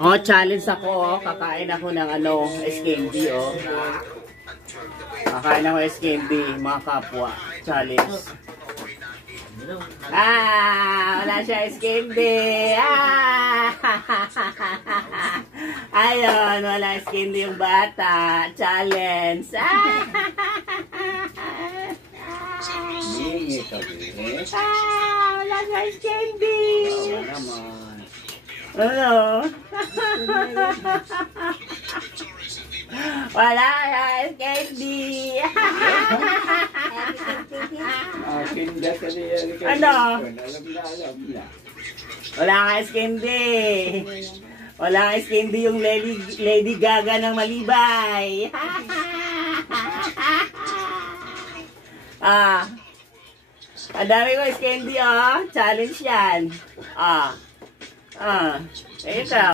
Oh, challenge ako, oh. Kakain ako ng ano, candy, oh. Kakain ako candy, mga kapwa. Challenge. Wala siya candy. Ayun, wala candy yung bata. Challenge. Wala siya candy. Ano? Wala siya candy. Ano? Wala ka candy. Wala ka candy yung Lady Gaga ng Malibay. Ang dami ko candy, oh. Challenge yan. Ikaw.